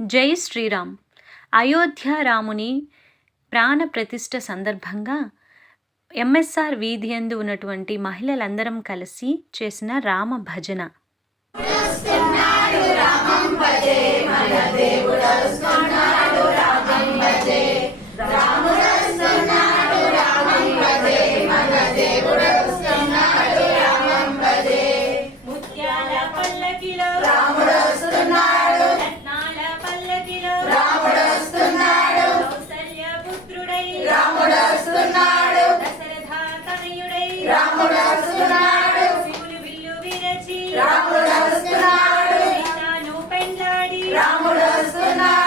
జై శ్రీరామ్. అయోధ్య రాముని ప్రాణ ప్రతిష్ట సందర్భంగా ఎంఎస్ఆర్ వీధి అందు ఉన్నటువంటి మహిళలందరం కలిసి చేసిన రామ భజన. రాముడు వస్తున్నాడు రాముడు వస్తున్నాడు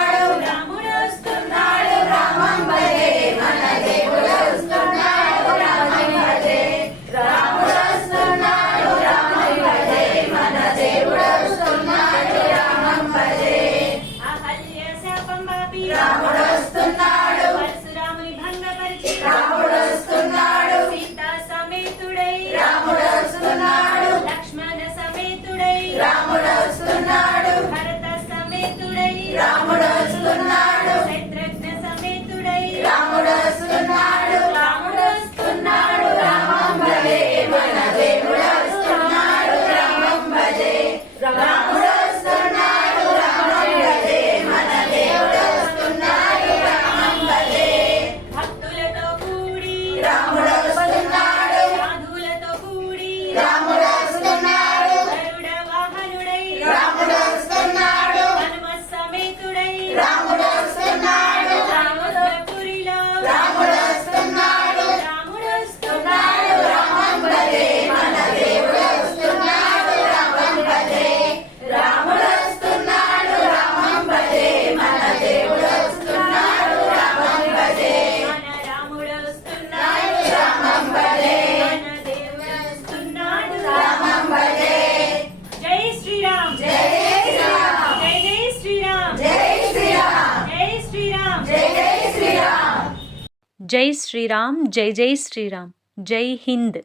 జై శ్రీరామ్ జై జై శ్రీరామ్ జై హింద్.